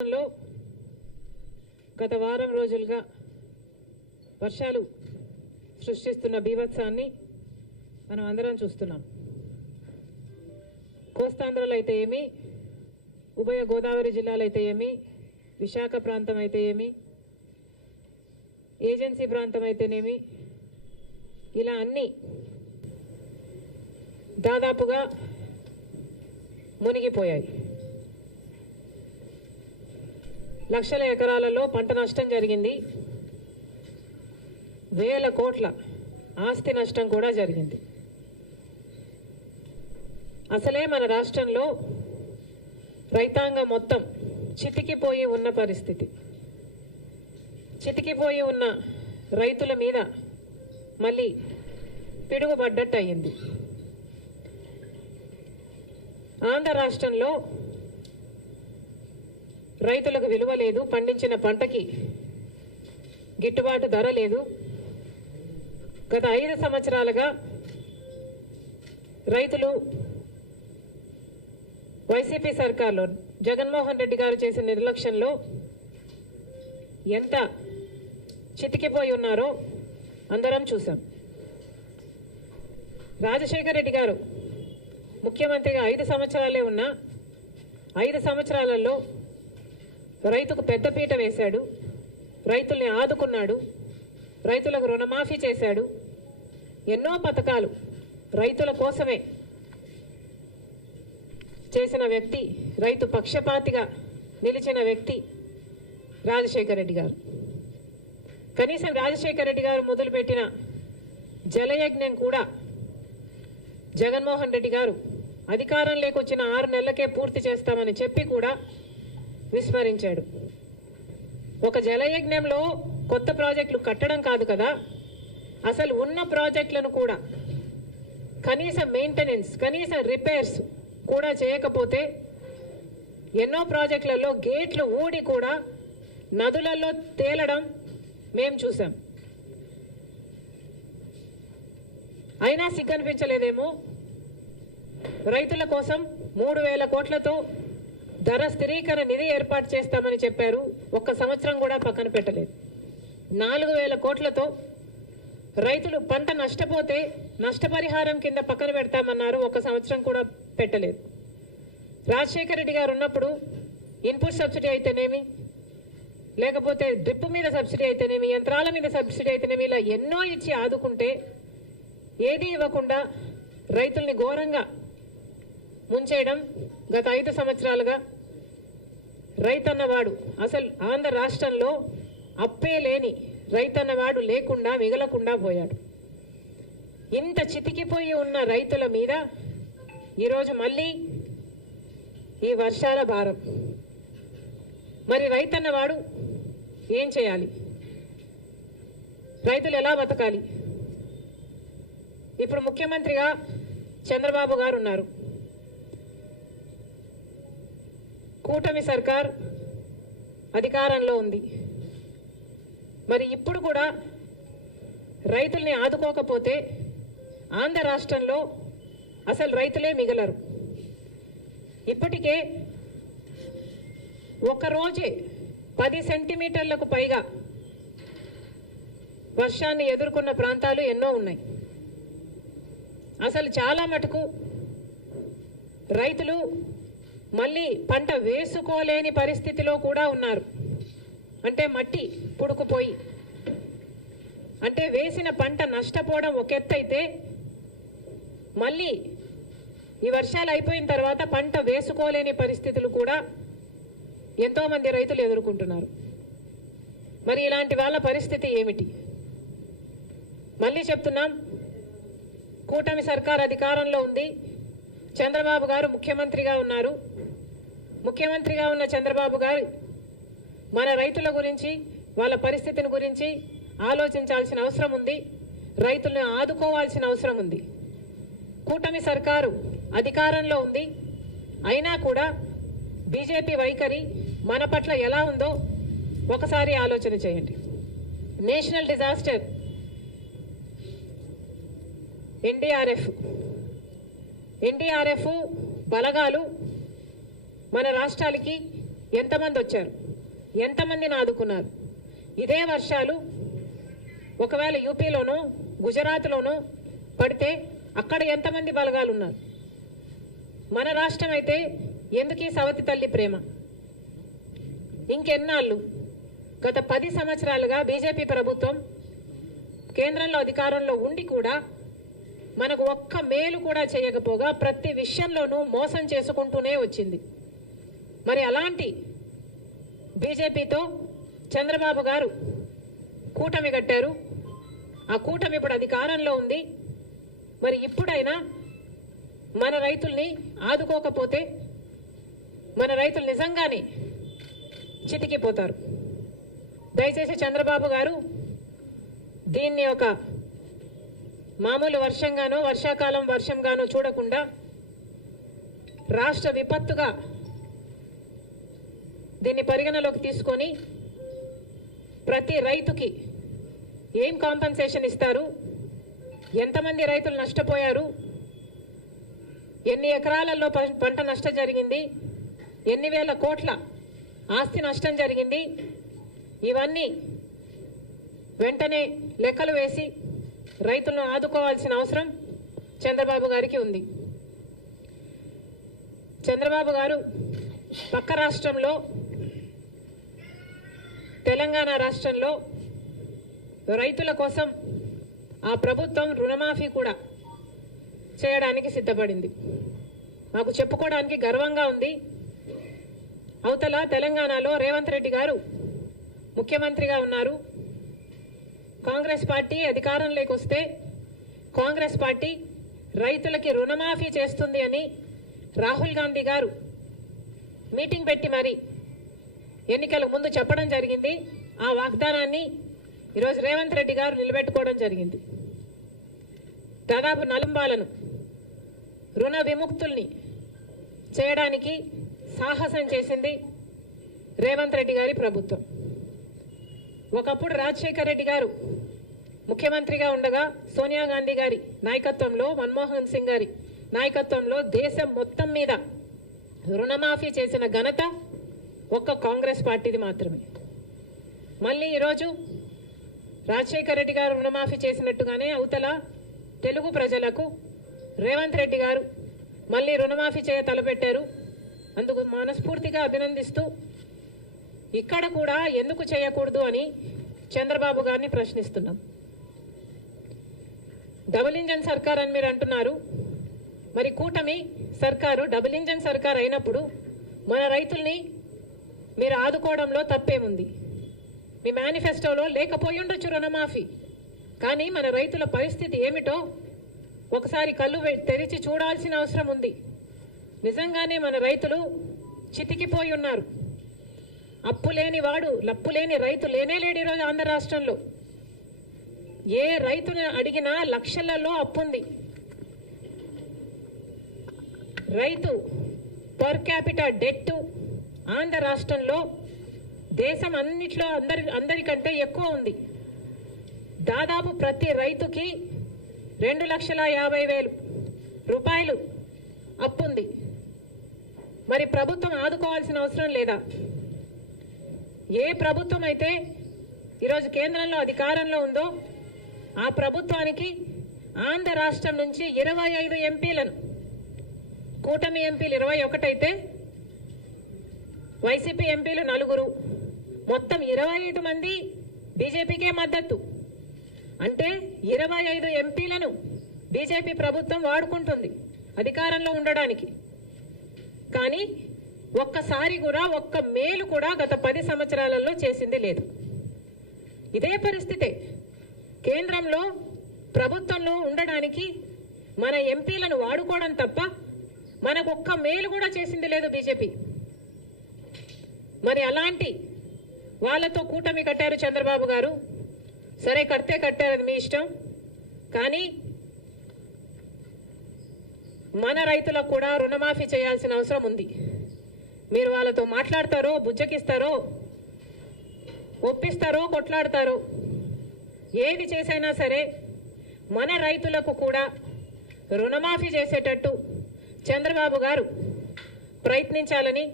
లో గత వారం రోజులుగా వర్షాలు సృష్టిస్తున్న బీభత్సాన్ని మనం అందరం చూస్తున్నాం. కోస్తాంధ్రలో అయితే ఏమి, ఉభయ గోదావరి జిల్లాలో అయితే ఏమి, విశాఖ ప్రాంతం అయితే ఏమి, ఏజెన్సీ ప్రాంతం అయితేనేమి, ఇలా అన్ని దాదాపుగా మునిగిపోయాయి. లక్షల ఎకరాలలో పంట నష్టం జరిగింది. వేల కోట్ల ఆస్తి నష్టం కూడా జరిగింది. అసలే మన రాష్ట్రంలో రైతాంగం మొత్తం చితికిపోయి ఉన్న పరిస్థితి. చితికిపోయి ఉన్న రైతుల మీద మళ్ళీ పిడుగుపడ్డట్టు అయ్యింది. ఆంధ్ర రాష్ట్రంలో రైతులకు విలువ లేదు, పండించిన పంటకి గిట్టుబాటు ధర లేదు. గత 5 సంవత్సరాలుగా రైతులు వైసీపీ సర్కార్లో జగన్మోహన్ రెడ్డి గారు చేసిన నిర్లక్ష్యంలో ఎంత చితికిపోయి ఉన్నారో అందరం చూసాం. రాజశేఖర రెడ్డి గారు ముఖ్యమంత్రిగా 5 సంవత్సరాలే ఉన్నా 5 సంవత్సరాలలో రైతుకు పెద్దపీట వేశాడు, రైతుల్ని ఆదుకున్నాడు, రైతులకు రుణమాఫీ చేశాడు. ఎన్నో పథకాలు రైతుల కోసమే చేసిన వ్యక్తి, రైతు పక్షపాతిగా నిలిచిన వ్యక్తి రాజశేఖర రెడ్డి గారు. కనీసం రాజశేఖర రెడ్డి గారు మొదలుపెట్టిన జలయజ్ఞం కూడా జగన్మోహన్ రెడ్డి గారు అధికారం లేకొచ్చిన 6 నెలలకే పూర్తి చేస్తామని చెప్పి కూడా విస్మరించాడు. ఒక జలయజ్ఞంలో కొత్త ప్రాజెక్టులు కట్టడం కాదు కదా, అసలు ఉన్న ప్రాజెక్టులను కూడా కనీసం మెయింటెనెన్స్, కనీసం రిపేర్స్ కూడా చేయకపోతే ఎన్నో ప్రాజెక్టులలో గేట్లు ఊడి కూడా నదులలో తేలడం మేము చూసాం. అయినా సిగ్గనిపించలేదేమో. రైతుల కోసం 3,000 కోట్లతో ధర స్థిరీకరణ నిధి ఏర్పాటు చేస్తామని చెప్పారు. 1 సంవత్సరం కూడా పక్కన పెట్టలేదు. 4,000 కోట్లతో రైతులు పంట నష్టపోతే నష్టపరిహారం కింద పక్కన పెడతామన్నారు. 1 సంవత్సరం కూడా పెట్టలేదు. రాజశేఖర రెడ్డి గారు ఉన్నప్పుడు ఇన్పుట్ సబ్సిడీ అయితేనేమి, లేకపోతే డ్రిప్ మీద సబ్సిడీ అయితేనేమి, యంత్రాల మీద సబ్సిడీ అయితేనేమి, ఇలా ఎన్నో ఇచ్చి ఆదుకుంటే ఏది ఇవ్వకుండా రైతుల్ని ఘోరంగా ముంచేయడం గత 5 సంవత్సరాలుగా. రైతన్నవాడు అసలు ఆంధ్ర రాష్ట్రంలో అప్పే లేని రైతన్నవాడు లేకుండా మిగలకుండా పోయాడు. ఇంత చితికిపోయి ఉన్న రైతుల మీద ఈరోజు మళ్ళీ ఈ వర్షాల భారం. మరి రైతన్నవాడు ఏం చేయాలి? రైతులు ఎలా బతకాలి? ఇప్పుడు ముఖ్యమంత్రిగా చంద్రబాబు గారు ఉన్నారు. కూటమి సర్కార్ అధికారంలో ఉంది. మరి ఇప్పుడు కూడా రైతుల్ని ఆదుకోకపోతే ఆంధ్ర రాష్ట్రంలో అసలు రైతులే మిగలరు. ఇప్పటికే ఒకరోజే 10 సెంటీమీటర్లకు పైగా వర్షాన్ని ఎదుర్కొన్న ప్రాంతాలు ఎన్నో ఉన్నాయి. అసలు చాలా మటుకు రైతులు మళ్ళీ పంట వేసుకోలేని పరిస్థితిలో కూడా ఉన్నారు. అంటే మట్టి పుడుకుపోయి, అంటే వేసిన పంట నష్టపోవడం ఒక ఎత్తు అయితే, మళ్ళీ ఈ వర్షాలు అయిపోయిన తర్వాత పంట వేసుకోలేని పరిస్థితులు కూడా ఎంతోమంది రైతులు ఎదుర్కొంటున్నారు. మరి ఇలాంటి వాళ్ళ పరిస్థితి ఏమిటి? మళ్ళీ చెప్తున్నాం, కూటమి సర్కార్ అధికారంలో ఉంది. చంద్రబాబు గారు ముఖ్యమంత్రిగా ఉన్నారు. ముఖ్యమంత్రిగా ఉన్న చంద్రబాబు గారు మన రైతుల గురించి, వాళ్ళ పరిస్థితిని గురించి ఆలోచించాల్సిన అవసరం ఉంది. రైతులను ఆదుకోవాల్సిన అవసరం ఉంది. కూటమి సర్కారు అధికారంలో ఉంది. అయినా కూడా బీజేపీ వైఖరి మన పట్ల ఎలా ఉందో ఒకసారి ఆలోచన చేయండి. నేషనల్ డిజాస్టర్ ఎన్డీఆర్ఎఫ్ బలగాలు మన రాష్ట్రాలకి ఎంతమంది వచ్చారు, ఎంతమందిని ఆదుకున్నారు? ఇదే వర్షాలు ఒకవేళ యూపీలోనో గుజరాత్లోనో పడితే అక్కడ ఎంతమంది బలగాలు ఉన్నారు? మన రాష్ట్రం అయితే ఎందుకు ఈ సవతి తల్లి ప్రేమ? ఇంకెన్నాళ్ళు? గత 10 సంవత్సరాలుగా బీజేపీ ప్రభుత్వం కేంద్రంలో అధికారంలో ఉండి కూడా మనకు ఒక్క మేలు కూడా చేయకపోగా ప్రతి విషయంలోనూ మోసం చేసుకుంటూనే వచ్చింది. మరి అలాంటి బీజేపీతో చంద్రబాబు గారు కూటమి కట్టారు. ఆ కూటమి ఇప్పుడు అధికారంలో ఉంది. మరి ఇప్పుడైనా మన రైతుల్ని ఆదుకోకపోతే మన రైతులు నిజంగానే చితికిపోతారు. దయచేసి చంద్రబాబు గారు దీన్ని ఒక మామూలు వర్షంగానో వర్షాకాలం వర్షంగానో చూడకుండా రాష్ట్ర విపత్తుగా దీన్ని పరిగణలోకి తీసుకొని ప్రతి రైతుకి ఏం కాంపెన్సేషన్ ఇస్తారు, ఎంతమంది రైతులు నష్టపోయారు, ఎన్ని ఎకరాలలో పంట నష్టం జరిగింది, ఎన్ని వేల కోట్ల ఆస్తి నష్టం జరిగింది, ఇవన్నీ వెంటనే లెక్కలు వేసి రైతులను ఆదుకోవాల్సిన అవసరం చంద్రబాబు గారికి ఉంది. చంద్రబాబు గారు పక్క రాష్ట్రంలో తెలంగాణ రాష్ట్రంలో రైతుల కోసం ఆ ప్రభుత్వం రుణమాఫీ కూడా చేయడానికి సిద్ధపడింది. మాకు చెప్పుకోవడానికి గర్వంగా ఉంది. అవతల తెలంగాణలో రేవంత్ రెడ్డి గారు ముఖ్యమంత్రిగా ఉన్నారు. కాంగ్రెస్ పార్టీ అధికారంలోకి వస్తే కాంగ్రెస్ పార్టీ రైతులకి రుణమాఫీ చేస్తుంది అని రాహుల్ గాంధీ గారు మీటింగ్ పెట్టి మరి ఎన్నికల ముందు చెప్పడం జరిగింది. ఆ వాగ్దానాన్ని ఈరోజు రేవంత్ రెడ్డి గారు నిలబెట్టుకోవడం జరిగింది. దాదాపు 40 రుణ విముక్తుల్ని చేయడానికి సాహసం చేసింది రేవంత్ రెడ్డి గారి ప్రభుత్వం. ఒకప్పుడు రాజశేఖర రెడ్డి గారు ముఖ్యమంత్రిగా ఉండగా సోనియా గాంధీ గారి నాయకత్వంలో, మన్మోహన్ సింగ్ గారి నాయకత్వంలో దేశం మొత్తం మీద రుణమాఫీ చేసిన ఘనత ఒక్క కాంగ్రెస్ పార్టీది మాత్రమే. మళ్ళీ ఈరోజు రాజశేఖర రెడ్డి గారు రుణమాఫీ చేసినట్టుగానే అవతల తెలుగు ప్రజలకు రేవంత్ రెడ్డి గారు మళ్ళీ రుణమాఫీ చేయ తలపెట్టారు. అందుకు మనస్ఫూర్తిగా అభినందిస్తూ ఇక్కడ కూడా ఎందుకు చేయకూడదు అని చంద్రబాబు గారిని ప్రశ్నిస్తున్నాం. డబుల్ ఇంజన్ సర్కార్ అని మీరు అంటున్నారు. మరి కూటమి సర్కారు డబుల్ ఇంజన్ సర్కార్ అయినప్పుడు మన రైతుల్ని మీరు ఆదుకోవడంలో తప్పేముంది? మీ మేనిఫెస్టోలో లేకపోయి ఉండొచ్చు రుణమాఫీ, కానీ మన రైతుల పరిస్థితి ఏమిటో ఒకసారి కళ్ళు తెరిచి చూడాల్సిన అవసరం ఉంది. నిజంగానే మన రైతులు చితికిపోయి ఉన్నారు. అప్పు లేని వాడు లప్పు లేని రైతు లేనే లేడు ఈరోజు ఆంధ్ర రాష్ట్రంలో. ఏ రైతుని అడిగినా లక్షలలో అప్పుంది. రైతు పర్ క్యాపిటా డెట్ ఆంధ్ర రాష్ట్రంలో దేశం అన్నిట్లో అందరికంటే ఎక్కువ ఉంది. దాదాపు ప్రతి రైతుకి 2,50,000 రూపాయలు అప్పుంది. మరి ప్రభుత్వం ఆదుకోవాల్సిన అవసరం లేదా? ఏ ప్రభుత్వం అయితే ఈరోజు కేంద్రంలో అధికారంలో ఉందో ఆ ప్రభుత్వానికి ఆంధ్ర రాష్ట్రం నుంచి 25 ఎంపీలను, కూటమి ఎంపీలు 21 అయితే వైసీపీ ఎంపీలు 4, మొత్తం 25 మంది బీజేపీకే మద్దతు. అంటే 25 ఎంపీలను బీజేపీ ప్రభుత్వం వాడుకుంటుంది అధికారంలో ఉండడానికి. కానీ ఒక్కసారి కూడా ఒక్క మేలు కూడా గత 10 సంవత్సరాలలో చేసింది లేదు. ఇదే పరిస్థితే కేంద్రంలో ప్రభుత్వంలో ఉండడానికి మన ఎంపీలను వాడుకోవడం తప్ప మనకు ఒక్క మేలు కూడా చేసింది లేదు బీజేపీ. మరి అలాంటి వాళ్ళతో కూటమి కట్టారు చంద్రబాబు గారు. సరే, కడితే కట్టారు, అది మీ ఇష్టం. కానీ మన రైతులకు కూడా రుణమాఫీ చేయాల్సిన అవసరం ఉంది. మీరు వాళ్ళతో మాట్లాడతారో, బుజ్జకిస్తారో, ఒప్పిస్తారో, కొట్లాడతారో, ఏది చేసైనా సరే మన రైతులకు కూడా రుణమాఫీ చేసేటట్టు చంద్రబాబు గారు ప్రయత్నించాలని